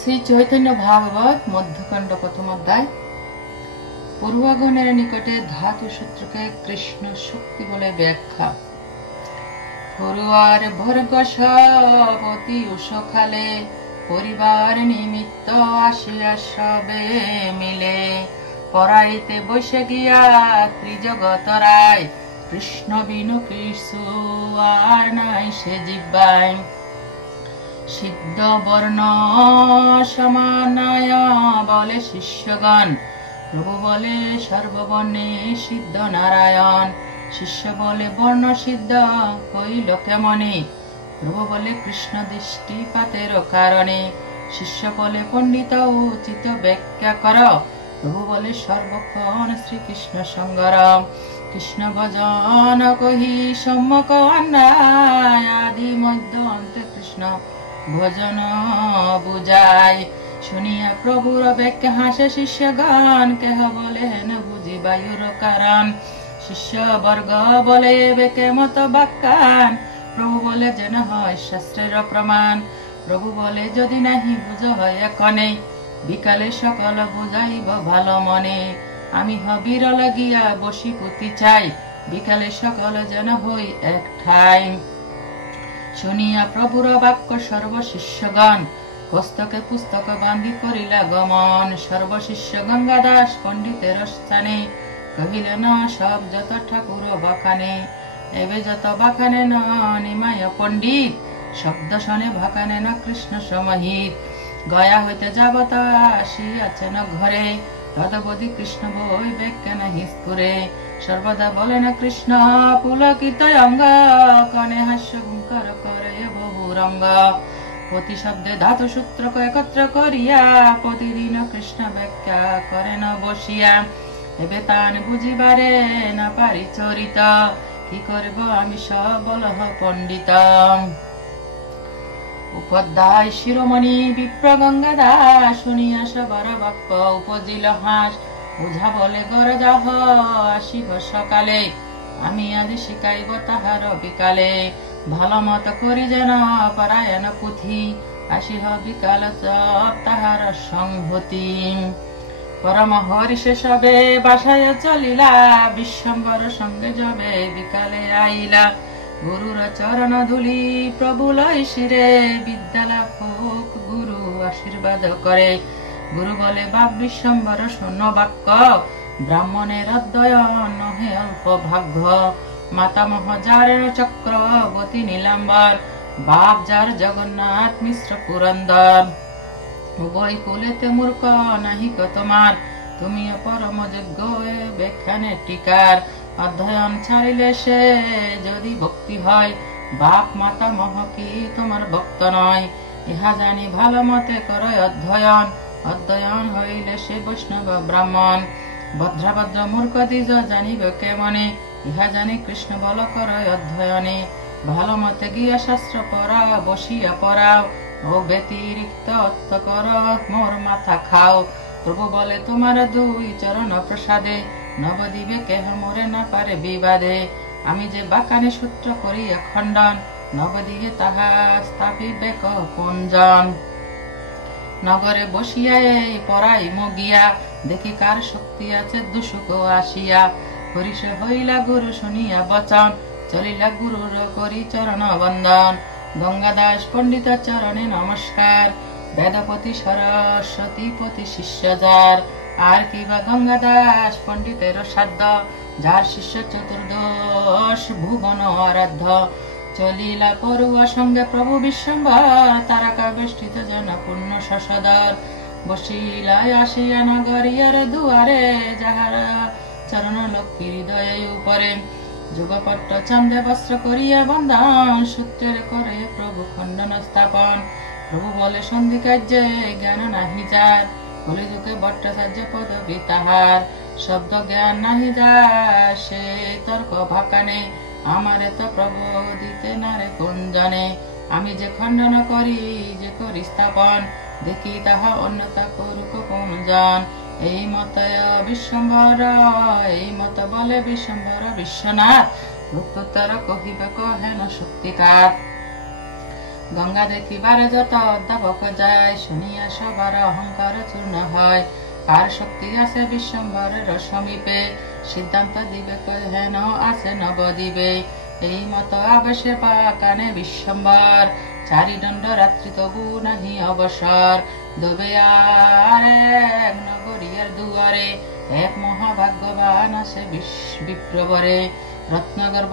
শ্রী চৈতন্য ভাগবত মধ্যখণ্ড প্রথম অধ্যায়। পূর্বগণের নিকটে ধাতু সূত্রকে কৃষ্ণ শক্তি বলে ব্যাখ্যা। পড়ুয়ার ভর্গ সপতি উষখালে পরিবার নিমিত্ত আসিয়া সবে মিলে পড়াইতে বসে গিয়া ত্রিজগত রায় কৃষ্ণ বিনু কিছু আর নাই সে জিব্বায়। সিদ্ধ বর্ণ সমানায় বলে শিষ্যগণ, প্রভু বলে সর্ববর্ণে সিদ্ধ নারায়ণ। শিষ্য বলে বর্ণ সিদ্ধ হইল কেমনে, প্রভু বলে কৃষ্ণ দৃষ্টিপাতের কারণে। শিষ্য বলে পণ্ডিত উচিত ব্যাখ্যা কর, প্রভু বলে সর্বক্ষণ শ্রীকৃষ্ণ সঙ্গর। কৃষ্ণ ভজন কহি সম্যক অন্যায়, আদি মধ্য অন্তে কৃষ্ণ ভজন বুঝায়। শুনিয়া প্রভুর ব্যাখ্যা হাসে শিষ্যগণ, কেহ বলে ন বুঝি বায়ুর কারণ। শিষ্য বর্গ বলে বেকে মত বাক্যান, প্রভু বলে যেন হয় শাস্ত্রের প্রমাণ। প্রভু বলে যদি নাহি বুঝ হয় এখনে, বিকালে সকল বুঝাইব ভালো মনে। আমি বিরল গিয়া বসি পুতি চাই, বিকালে সকল যেন হই এক ঠাই। শুনিয়া প্রভুর বাক্য সর্বশিষ্যগণ, পুস্তকে পুস্তক বান্ধি করিলা গমন। সর্বশিষ্য গঙ্গাদাস পণ্ডিতের স্থানে, কহিলেন সব যত ঠাকুর বাখানে। এবে যত বাখানে ন নিমায় পণ্ডিত, শব্দ শনে ভাখানে ন কৃষ্ণ সমহিত। গয়া হইতে যাবত আসিয়াছেন ঘরে, তদবধি কৃষ্ণ বই ব্যাখ্যা নাহি স্ফুরে। সর্বদা বলেন কৃষ্ণ পুলকিত অঙ্গ, কনে হাস্য হুঙ্কার করে বহু রঙ্গ। প্রতি শব্দে ধাতু সূত্র একত্র করিয়া, প্রতিদিন কৃষ্ণ ব্যাখ্যা করেন বসিয়া। এবে তান বুঝিবারে না পারি চরিত, কি করব আমি সবল পণ্ডিত। উপাধ্যায় শিরোমণি বিপ্র গঙ্গাদাস, শুনিয়া সবার বাক্য উপজিল হাস। বুঝা বলে গরজাহ আসিব সকালে, আমি আদি শিখাইব তাহার বিকালে। ভালো মত করি যেন পরায়ণ পুঁথি, আসিহ বিকাল চপ তাহার সংহতি। পরম হরিষে সবে বাসায় চলিলা, বিশ্বম্বর সঙ্গে যবে বিকালে আইলা। গুরুর চরণ ধুলি প্রভু লয় শিরে, বিদ্যালাভ হোক গুরু আশীর্বাদ করে। গুরু বলে বাপ বিশ্বম্বর শূন্য বাক্য, ব্রাহ্মণের অধ্যয়ন নহে অল্প ভাগ্য। মাতামহ যার চক্রবর্তী নীলাম্বর, বাপ যার জগন্নাথ মিশ্র পুরন্দর। উভয় কুলেতে মূর্খ নাহিক তোমার, তুমি পরম যোগ্য ব্যাখ্যানে টিকার। অধ্যয়ন ছাড়িলে সে যদি ভক্তি হয়, বাপ মাতামহ কি তোমার ভক্ত নয়। ইহা জানি ভালো মতে কর অধ্যয়ন, অধ্যয়ন হইলে সে বৈষ্ণব ব্রাহ্মণ। ভদ্রাভদ্র মূর্খ দ্বিজ জানিবে কেমনে, ইহা জানি কৃষ্ণ বল কর অধ্যয়নে। ভালো মতে গিয়া শাস্ত্র পড়াও, বসিয়া পড়াও, ও ব্যতিরিক্ত অর্থ কর মোর মাথা খাও। প্রভু বলে তোমার দুই চরণ প্রসাদে, নবদ্বীপে কেহ মোরে না পারে বিবাদে। আমি যে বাকানে সূত্র করিয়া খণ্ডন, নবদ্বীপে তাহা স্থাপিবে কোনজন। নগরে বসিয়া এই পড়াই মগিয়া, দেখি কার শক্তি আছে দুশুক আসিয়া। হরিষ হইলা গুরু শুনিয়া বচন, চলিলা গুরুর করি চরণ বন্দন। গঙ্গাদাস পণ্ডিত চরণে নমস্কার, বেদপতি সরস্বতী পতি শিষ্য যার। আর কিবা গঙ্গাদাস পণ্ডিতের সাধ্য, যার শিষ্য চতুর্দশ ভুবন আরাধ্য। চলিলা পড়ুয়া সঙ্গে প্রভু বিশ্বম্বর, তারাকা বেষ্টিত জন পূর্ণ শশধর। বসিলা আসিয়া নগরিয়ার দুয়ারে, যাহারা চরণ লক্ষ্মী হৃদয় উপরে। যুগপট্ট চান্দে বস্ত্র করিয়া বন্ধন, সূত্রের করে প্রভু খণ্ডন স্থাপন। প্রভু বলে সন্ধি কার্যে জ্ঞান নাহি যার, কলিযুগে ভট্টাচার্য পদবী তাহার। শব্দ জ্ঞান নাহি যার, সে তর্ক ভাকানে, আমারে তো প্রভু দিতে না রে কোনজনে। আমি যে খণ্ডন করি যে করি স্থাপন, দেখি তাহা অন্যতা করুক কোনজন। এই মত বিশ্বম্বর, এই মত বলে বিশ্বম্বর বিশ্বনাথ, প্রত্যুত্তর কহিবে কহেন শক্তিকার। গঙ্গা দেখিবারে যত অধ্যাপক যায়, শুনিয়া সবার অহংকার চূর্ণ হয়। কার শক্তি আছে বিশ্বম্বরের সমীপে, সিদ্ধান্ত দিবে হেন আছে নবদ্বীপে। এই মত আবেশে পা কানে বিশ্বম্বর, চারিদণ্ড রাত্রি তবু নাহি অবসর। দবে আর এক নগরীর দুয়ারে, এক মহাভাগ্যবান আসে বিপ্রবরে। রত্নগর্ভ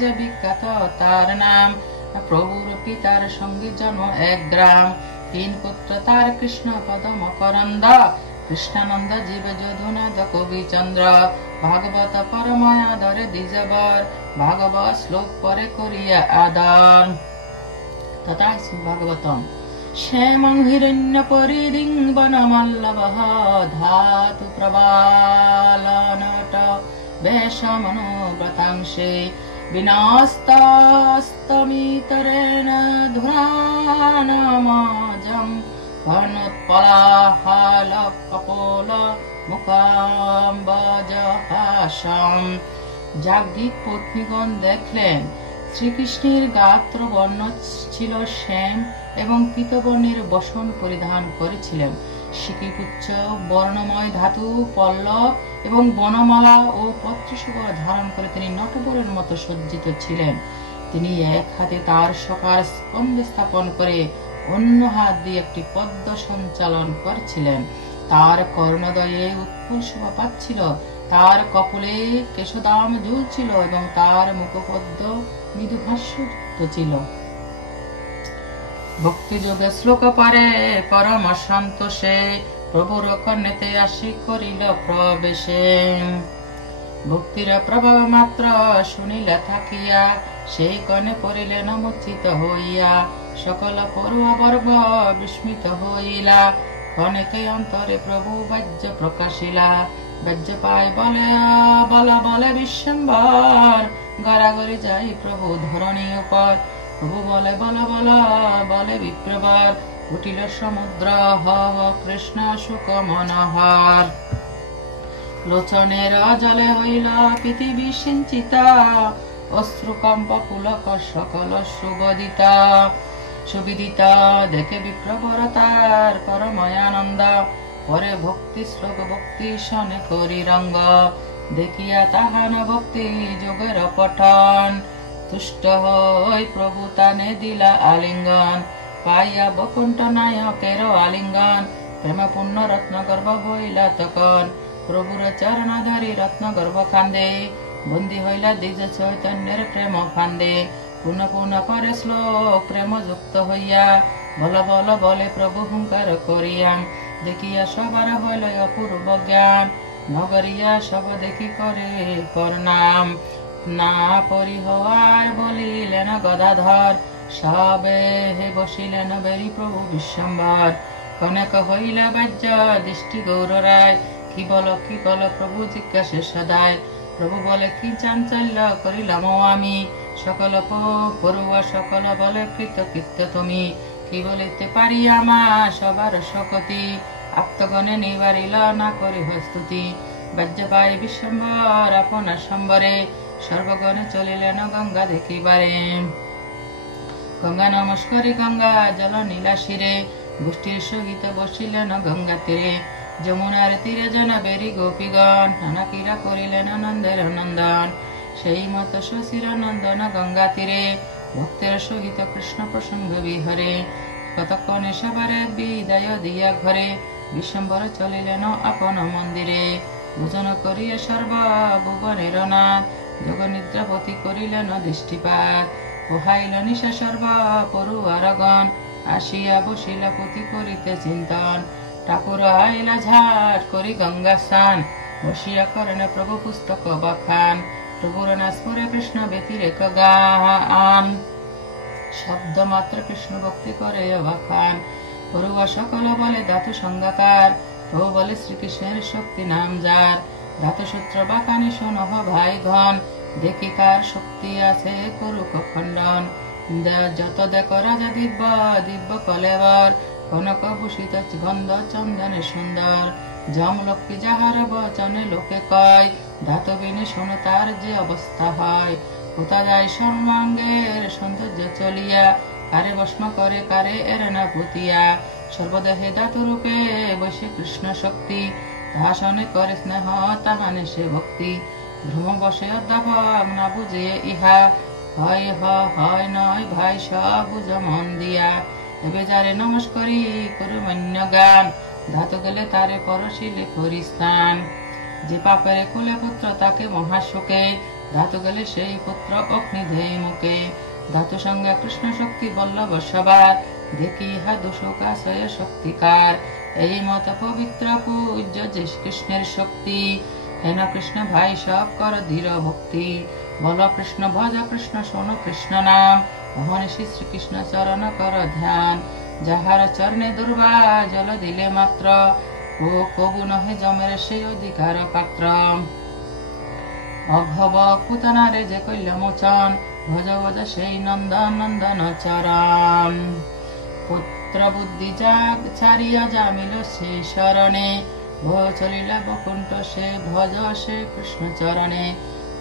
যে বিখ্যাত তার নাম, প্রভুর পিতার সঙ্গে জন্ম এক গ্রাম। 3 পুত্র তার কৃষ্ণ পদ মকরন্দ, কৃষ্ণানন্দ জীব যদুনাথ কবিচন্দ্র। ভাগবত পরময়া ধরে দ্বিজবর, ভাগবত শ্লোক পরে করিয়া আদর। তথা ভাগবতম। শ্যামং হিরণ্য পরিদিং বনমল্লবঃ, ধাতু প্রবালনট বেশমনোব্রতাংশে। বিনস্তস্তমিতরেণ ধুরানমজম, কর্ণোৎপলাহালকপোল মুখাম্বজহাসম। যাজ্ঞিক পত্নীগণ দেখলেন শ্রীকৃষ্ণের গাত্র বর্ণ ছিল শ্যাম এবং পীতবর্ণের বসন পরিধান করেছিলেন। শিখিপুচ্ছ বর্ণময় ধাতু পল্লব এবং বনমালা ও পত্রশোভা ধারণ করে তিনি নটবরের মতো সজ্জিত ছিলেন। তিনি এক হাতে তার সখার স্কন্ধে স্থাপন করে অন্য হাত দিয়ে একটি পদ্ম সঞ্চালন করছিলেন। তার কর্ণদয়ে উৎপল শোভা পাচ্ছিল, তার কপলে কেশদাম ঝুলছিল এবং তার মুখপদ্ম মৃদুহাস্যযুক্ত ছিল। ভক্তিযোগে শ্লোক পারে পরম সন্তোষে, প্রভুর কর্ণেতে আসি করিল প্রবেশে। ভক্তির প্রভাব মাত্র শুনিলে থাকিয়া, সেই কর্ণে পড়িলেন মূর্ছিত হইয়া। সকল পড়ুয়া বর্গ বিস্মিত হইলা, ক্ষণেকে অন্তরে প্রভু বাহ্য প্রকাশিলা। বাহ্য পাই বলে বলে বিশ্বম্বর, গড়াগড়ি যাই প্রভু ধরণী উপর। প্রভু বলে বলে বিপ্রবর, উঠিল সমুদ্র হব কৃষ্ণ সুখ মনোহর। লোচনের জলে হইল পৃথিবী সিঞ্চিতা, অশ্রুকম্প পুলক সকল সুবোদিতা। সুবিদিতা দেখে বিপ্রবর তার পরময়ানন্দ, পরে ভক্তি শ্লোক ভক্তি শনে করি রঙ্গ। দেখিয়া তাহান ভক্তি যোগের পঠন, তুষ্ট হই প্রভু তানে দিলা আলিঙ্গন। পাইয়া বকুণ্ঠ নায়কের আলিঙ্গন, প্রেম পূর্ণ রত্ন গর্ভ হইলা তখন। প্রভুর চরণ ধরি রত্ন গর্ভ কান্দে, বন্দী হইলা দ্বিজ চৈতন্যের প্রেম ফান্দে। পুনঃ পুনঃ করে শ্লোক প্রেম যুক্ত হইয়া, বল বলে প্রভু হুঙ্কার করিয়া। দেখিয়া সবার হইল অপূর্ব জ্ঞান, নগরিয়া সব দেখি করে প্রণাম। না পরিহর বলিলেন গদাধর, সবে হে বসিলেন বেরি প্রভু বিশ্বম্বর। কনক হইলা বাহ্য দৃষ্টি গৌর রায়, কি বল প্রভু জিজ্ঞাসে সদায়। প্রভু বলে কি চাঞ্চল্য করিলাম আমি, সকল পড়ুয়া সকল বলে কৃতকৃত্য তুমি। কি বলিতে পারি আমা সবার শকতি, আত্মগণে নিবারিল না করি স্তুতি। বাহ্য পাই বিশ্বম্বর আপনার সম্বরে, সর্বগণে চলিলেন গঙ্গা দেখিবারে। গঙ্গা নমস্কারী গঙ্গা জল নীলা শিরে, গোষ্ঠীর সহিত বসিলেন গঙ্গা তীরে। যমুনার তীরে জন বেরি গোপীগণ, নানা ক্রীড়া করিলেন নন্দের নন্দন। সেই মত শশীর নন্দন গঙ্গা তীরে, ভক্তের সহিত কৃষ্ণ প্রসঙ্গ বিহরে। কতক্ষণে সবারে বিদায় দিয়া ঘরে, বিশ্বম্বর চলিলেন আপন মন্দিরে। ভোজন করিয়া সর্বভুবনের নাথ, যোগ নিদ্রাপতি করিলেন দৃষ্টিপাত। পোহাইল নিশা সর্ব পড়ুয়ারগণ, আসিয়া বসিলা পুঁথি করিতে চিন্তন। ঠাকুর আইলা ঝাট করি গঙ্গা স্নান, বসিয়া করেন প্রভু পুস্তক বখান। প্রভুর নাস্মরে কৃষ্ণ ব্যতিরেক গান, শব্দ মাত্র কৃষ্ণ ভক্তি করে অবাখান। পড়ুয়া সকল বলে ধাতু সংজ্ঞাকার, প্রভু বলে শ্রীকৃষ্ণের শক্তি নাম যার। ধাতু সূত্র বাখানি শোনহ ভাই ঘন, দেখি কার শক্তি আছে করুক খণ্ডন। যত দেখ রাজা দিব্য দিব্য কলেবর, কনক ভূষিত গন্ধ চন্দনে সুন্দর। যম লক্ষ্মী যাহার বচনে লোকে কয়, ধাতবিনে শোন তার যে অবস্থা হয়। কোথা যায় সর্বাঙ্গের সৌন্দর্য চলিয়া, কারে ভস্ম করে কারে এরে না পুতিয়া, সর্বদেহে ধাতু রূপে বৈশে কৃষ্ণ শক্তি, তাহা শনে করে স্নেহ তাহানে সে ভক্তি, ভ্রম বসে অধ্যাপক না বুঝে ইহা, হয় হয় নয় ভাই সব বুঝ মন দিয়া, এবে যারে নমস্করি করু মান্য গান, ধাতু গেলে তারে পরশিলে করি স্নান, যে পাপের কুলে পুত্র তাকে মহাশোকে, ধাতু গেলে সেই পুত্র অগ্নি দেয় মুখে, ধাতু সঙ্গে কৃষ্ণ শক্তি বল্লভ সবার, দেখি ইহা দোষকাশয় শক্তিকার, এই মত পবিত্র পূজ্য যে কৃষ্ণের শক্তি, হেন কৃষ্ণ ভাই সব কর ধীর ভক্তি, বল কৃষ্ণ ভজ কৃষ্ণ শোনো কৃষ্ণ নাম, অহনিশি শ্রীকৃষ্ণ চরণ কর ধ্যান, যাহার চরণে দুর্বা জল দিলে মাত্র, ও কবু নহে জমের সেই অধিকার পাত্র, অঘব পুতনারে যে কইল মোচন, ভজ ভজ সেই নন্দন নন্দন চরণ, পুত্র বুদ্ধি যাগ ছাড়িয়া জামিল সে শরণে, চলিল বকুণ্ঠ সে ভজ সে কৃষ্ণ চরণে,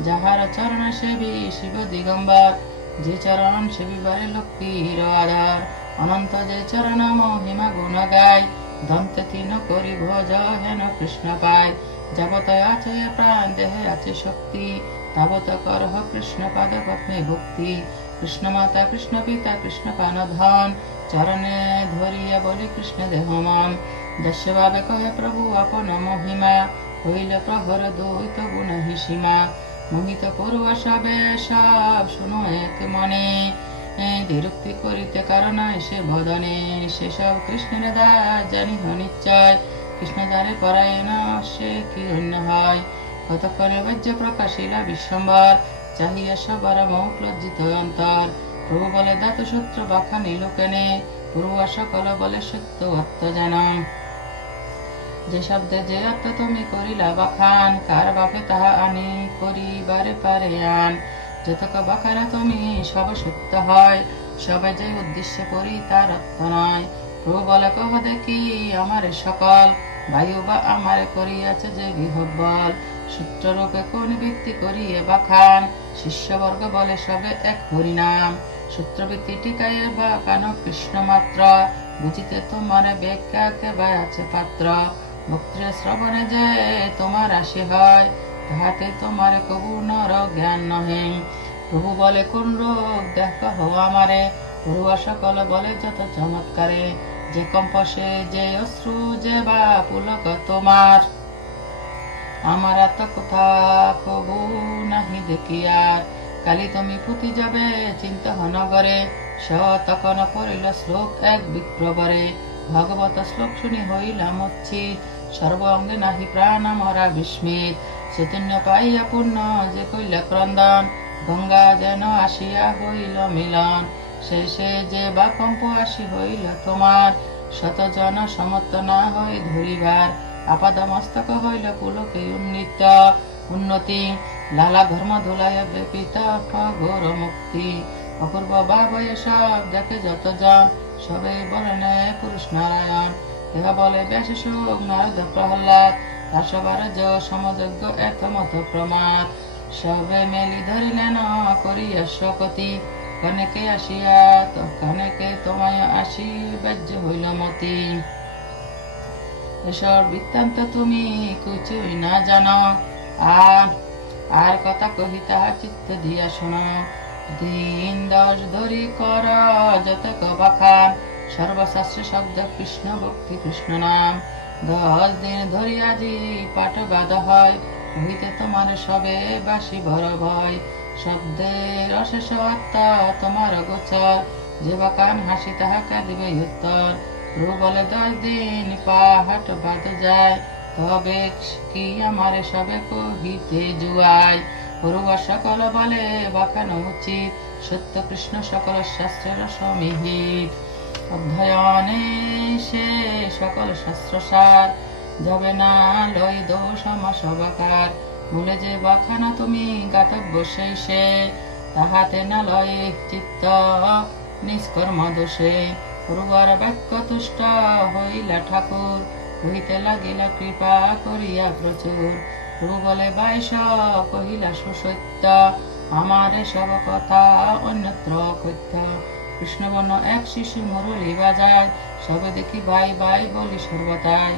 যাহার চরণ সেবি শিব দিগম্বর, যে চরণ সেবিবারে লক্ষ্মীর আধার, অনন্ত যে চরণ মহিমা গুণ গায়, দন্তে তিন করি ভজ হেন কৃষ্ণ পায়, যাবত আছে প্রাণ দেহে আছে শক্তি, তাবত করহ কৃষ্ণ পাদ পদ্মে ভক্তি, কৃষ্ণ মাতা কৃষ্ণ পিতা কৃষ্ণ পান ধন, চরণে ধরিয়া বলি কৃষ্ণ দেহ মন, যস্য ভাবে কহে প্রভু আপন মহিমা, হইলে প্রহর দ্বৈত গুণ সীমা, মোহিত করুয়া সবে সব শুনো এক মনে, বিরক্তি করিতে কারণ সে বদনে, সেসব কৃষ্ণের দাস জানি নিশ্চয়, কৃষ্ণ যারে পরায়ণ সে কি অন্য হয়, কতক্ষণে বাহ্য প্রকাশিলা বিশ্বম্বর, চাহিয়া সবার মুখ লজ্জিত অন্তর, প্রভু বলে দাত সূত্র বাখানি লোকেনে, পূর্বা সকল বলে সত্য আত্ম জান, যে শব্দে যে আত্ম তুমি করিলা বাখান, কার বাপে তাহা আনি করিবারে পারে আন, যতক বাখানা তুমি সব সত্য হয়, সবে যে উদ্দেশ্যে করি তার অর্থ নয়, প্রভু বলে কহ দেখি আমারে সকল, বায়ু বা আমারে করিয়াছে যে বিহব্বল, সূত্ররূপে কোন ব্যক্তি করিয়ে বাখান, শিষ্যবর্গ বলে সবে এক হরিনাম, সূত্রবৃত্তি টিকাইয়ে বা কান কৃষ্ণ মাত্র, বুঝিতে তোমার ব্যাখ্যা কেবা আছে পাত্র, ভক্তের শ্রবণে যে তোমার আসে হয়, তাহাতে তোমার কবু নর জ্ঞান নহে, প্রভু বলে কোন রোগ দেখ আমারে, পড়ুয়া সকল বলে যত চমৎকারে, যে কম্পসে যে অশ্রু যে বা পুলক তোমার, আমার এত কথা কবু নাহি দেখিয়ার, কালি তুমি পুতি যাবে চিন্তা নগরে, স তখন পড়িল শ্লোক এক বিপ্রবরে, ভগবত শ্লোক শুনি হইলাম উচ্ছিত, সর্ব অঙ্গে নাহি প্রাণ মরা বিস্মিত, চৈতন্য পাইয়া পূর্ণ যে কইল ক্রন্দন, গঙ্গা যেন আসিয়া হইল মিলন, শেষে যে বা কম্প আসি হইল তোমার, শত জন সমর্থ না হই ধরিবার, আপাদ মস্তক হইল পুলকে উন্নতি, লালা ধর্ম ধুলাইয়া ব্যাপিত ঘোর মুক্তি, অপূর্ব ভাবয় সব দেখে যত জন, সবে বলে নেয় পুরুষ নারায়ণ, ইহা বলে বেশ সুখ নারদ প্রহ্লাদ, তার সবার সমযজ্ঞ এত মত প্রমাদ, সবে মেলি ধরিলেন করিয়া শকতি, কনেকে আসিয়া কনেকে তোমায় আসি বাহ্য হইল মতি, এসব বৃত্তান্ত তুমি কিছুই না জানো, আর কথা কহি তাহা চিত্ত দিয়া শোনো, দিন 10 ধরি কর যত বাখান, সর্বশাস্ত্রে শব্দ কৃষ্ণ ভক্তি কৃষ্ণ নাম, 10 দিন ধরি আজি পাঠ বাদ হয়, হইতে তোমার সবে বাসি বড় ভয়, শব্দের অশেষ আত্মা তোমার গোচর, যে বাকান হাসি তাহা কাঁদিবে উত্তর, প্রভু বলে 10 দিন পাহাট বাদ যায়, তবে কি আমারে সবে কহিতে জুয়ায়, পড়ুয়া সকল বলে বাখানো উচিত, সত্য কৃষ্ণ সকল শাস্ত্রের সমীহিত, অধ্যয়নে সে সকল শাস্ত্র সার, যাবে না লই দোষ আমার সবাকার, ভুলে যে বাখানা তুমি গাতব্য সেই সে, তাহাতে না লয় চিত্ত নিষ্কর্ম দোষে, পূর্বর বাক্য তুষ্ট হইলা ঠাকুর, কহিতে লাগিলা কৃপা করিয়া প্রচুর, প্রভু বলে বাইশ কহিলা সুসত্য, আমার সব কথা অন্যত্র কথ্য, কৃষ্ণবর্ণ এক শিশু মুরলী বাজায়, সবে দেখি বাই বাই বলি সর্বতাই।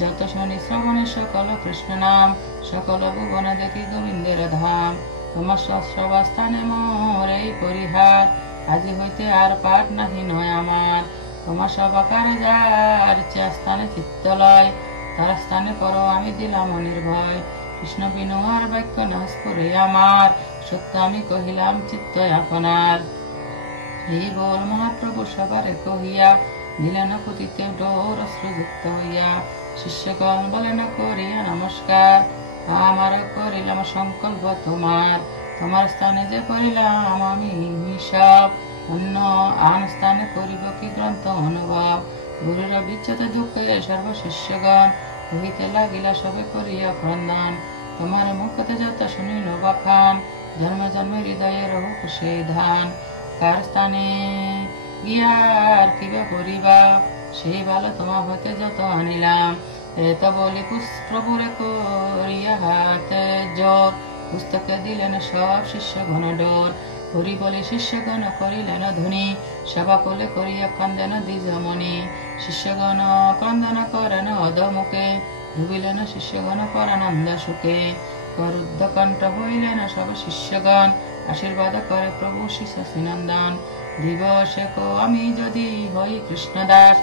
যত শুনি শ্রবণে সকল কৃষ্ণ নাম, সকল ভুবনে দেখি গোবিন্দের ধাম। তোমার সর্বস্থানে মোর এই পরিহার, আজি হইতে আর পাঠ নাহি নয় আমার। তোমার সব আকারে যার স্থানে চিত্ত লয়, তার স্থানে পর আমি দিলাম অনির্ভয়। কৃষ্ণ বিনু আর বাক্য নাশ করে আমার, সত্য আমি কহিলাম চিত্ত আপনার। এই বল মহাপ্রভু সবারে কহিয়া, দিলেন পতিতে ডোর অশ্রুযুক্ত হইয়া। শিষ্যগণ বলেন করিয়া নমস্কার, আমার করিলাম সংকল্প তোমার। তোমার স্থানে যে করিলাম আমি হিসাব, অন্য আন স্থানে করিব কি গ্রন্থ অনুভব। গুরুর বিচ্ছেদ দুঃখে সর্বশিষ্যগণ, কহিতে লাগিলা সবে করিয়া ক্রন্দন। তোমার মুখতে যত শুনিল বাখান, জন্ম জন্মে হৃদয়ে রহুক সেই ধান। কার স্থানে গিয়ার কিবা করিবা, সেই ভালো তোমার হতে যত আনিলাম। এত বলি প্রভুরে করিয়া হাতে জোর, পুস্তকে দিলেন সব শিষ্যগণ ডোর। হরি বলে শিষ্যগণ করিলেন ধ্বনি, সভা কোলে করিয়া ক্রন্দেন দ্বিজমণি। শিষ্যগণ ক্রন্দন করেন অধমুখে, ডুবিলেন শিষ্যগণ পরানন্দ সুখে। করুদ্ধ কণ্ঠ হইলেন সব শিষ্যগণ, আশীর্বাদ করে প্রভু শিষ্যনন্দন। দিবসে কো আমি যদি হই কৃষ্ণদাস,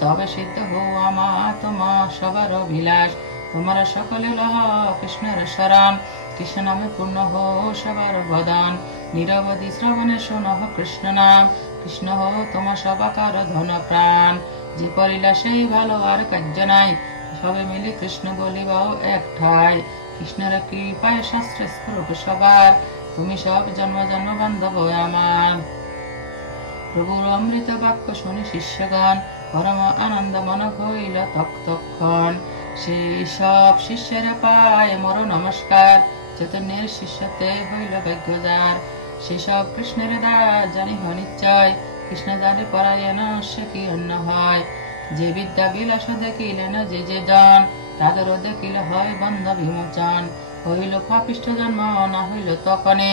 তবে সিদ্ধ হো আমা তোমার সবার বিলাস। তোমার সকলে লহ কৃষ্ণের শরণ, কৃষ্ণ নামে পূর্ণ হো সবার বদন। নিরবধি শ্রবণে শোনহ কৃষ্ণ নাম, কৃষ্ণ হো তোমার সবাকার ধন প্রাণ। যে করিলা সেই ভালো আর কার্য নাই, সবে মিলে কৃষ্ণ বলিবাও এক ঠাই। কৃষ্ণের কৃপায় শাস্ত্রে স্বরূপ সবার, তুমি সব জন্ম জন্ম বান্ধব আমার। প্রভুর অমৃত বাক্য শুনি শিষ্যগণ, পরম আনন্দ মন হইল তক্ষণ। সেই সব শিষ্যের পায় মোর নমস্কার, চৈতন্যের শিষ্যতে হইল ভাগ্যজার। সেসব কৃষ্ণের দাস জানিহ নিশ্চয়, কৃষ্ণ জানি পরায়ণ সে কি অন্য হয়। যে বিদ্যা বিলাস দেখিলেন যে যে জন, তাদেরও দেখিল হয় বন্ধ বিমোচন। হইল পাপিষ্ঠ জন্ম না হইল তখনে,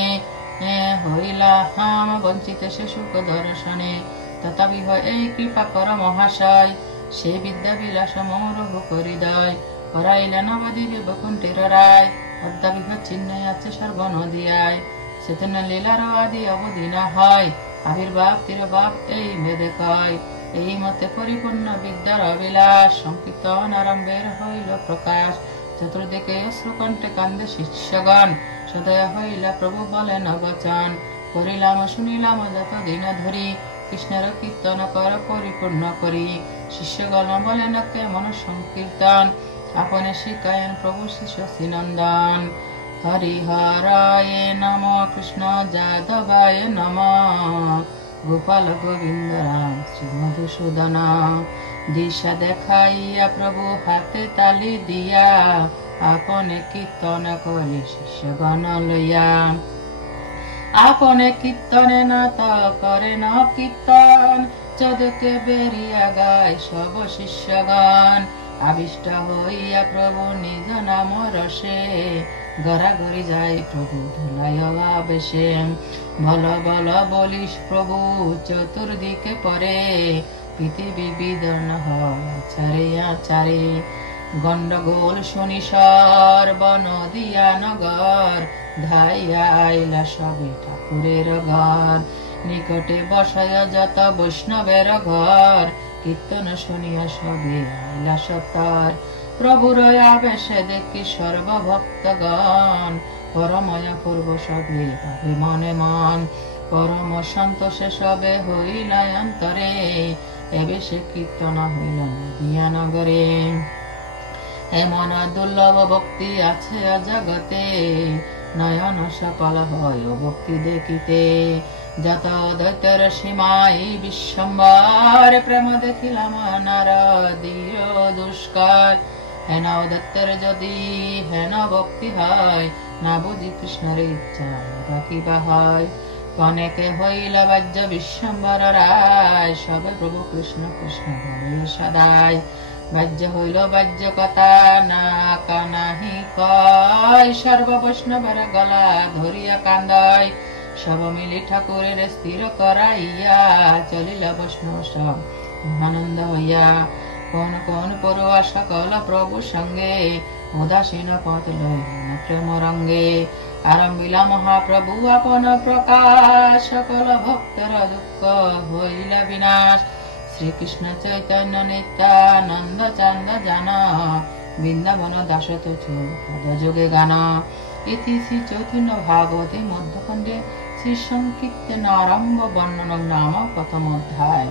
হইলা হাম বঞ্চিত সে সুখ দর্শনে। তথাপি হয় এই কৃপা কর মহাশয়, সে বিদ্যা বিলাস মোর হৃদয়। করাইলে নবদ্বীপে বৈকুণ্ঠের রায়, অদ্যাবিহ চিহ্ন আছে সর্বনদিয়ায়। চেতন লীলার আদি অবধি না হয়, আবির্ভাব তিরভাব এই ভেদে কয়। এই মতে পরিপূর্ণ বিদ্যার অবিলাস, সংকীর্তন আরম্ভের হইল প্রকাশ। চতুর্দিকে অশ্রুকণ্ঠে কান্দে শিষ্যগণ, সদয় হইলা প্রভু বলেন বচন। করিলাম শুনিলাম যত দিন ধরি, কৃষ্ণের কীর্তন কর পরিপূর্ণ করি। শিষ্যগণ বলেন কেমন সংকীর্তন, আপনে শিকায়েন প্রভু শিষ্য নন্দন। হরিহরায় নম কৃষ্ণ যাদবায় নম, গোপাল গোবিন্দ রাম শ্রী মধুসূদন। দিশা দেখাইয়া প্রভু হাতে তালি দিয়া, আপনে কীর্তন করি শিষ্যগণ লইয়া। আপনে কীর্তনে নত করে ন কীর্তন, চদকে বেরিয়া গায় সব শিষ্যগণ। আবিষ্ট হইয়া প্রভু নিজ নাম রসে, গড়াগড়ি যায় প্রভু ধুলায় আবেশে। বল বল বলিস প্রভু চতুর্দিকে পরে, পৃথিবী বিদর্ণ হয় আচারে আচারে। গন্ডগোল শুনি সর্ব নদিয়া নগর, ধাইয়া আইলা সবে ঠাকুরের ঘর। নিকটে বসায় যত বৈষ্ণবের ঘর, কীর্তন শুনিয়া সবে আইলা সতর। প্রভুর আবেশে দেখি সর্বভক্তগণ, পরময়া পূর্ব সবে ভাবে মনে মন। পরম সন্তোষে সবে হইলা অন্তরে, এবে সে কীর্তন হইল নদিয়া নগরে। এমন দুর্লভ ভক্তি আছে জগতে, নয়ন সফল হয় ভক্তি দেখিতে। যত দৈত্যের সীমাই বিশ্বম্বর, প্রেম দেখিলাম নারদীয় দুষ্কর। হেন দত্তের যদি হেন ভক্তি হয়, না বুঝি কৃষ্ণের ইচ্ছা বাকি বা হয়। কনেকে হইল বাহ্য বিশ্বম্বর রায়, সবে প্রভু কৃষ্ণ কৃষ্ণ বলে সদায়। বাহ্য হইল বাহ্য কথা না কানাহি কয়, সর্ব বৈষ্ণবের গলা ধরিয়া কান্দয়। সব মিলি ঠাকুরের স্থির করাইয়া চলিল বৈষ্ণব সব আনন্দ হইয়া। কোন কোন পড়ুয়া সকল প্রভু সঙ্গে উদাসীন পথ লইলেন প্রেম রঙ্গে। আরম্ভিলা মহাপ্রভু আপন প্রকাশ সকল ভক্তর দুঃখ হইলা বিনাশ। শ্রীকৃষ্ণ চৈতন্য নিত্যানন্দ চান্দ জান বৃন্দাবন দাস তুচু পদ যোগে গান। ইতি শ্রী চৈতন্য ভাগবতে মধ্যখণ্ডে শ্রী সংকীর্তন আরম্ভ বর্ণন নাম প্রথম অধ্যায়।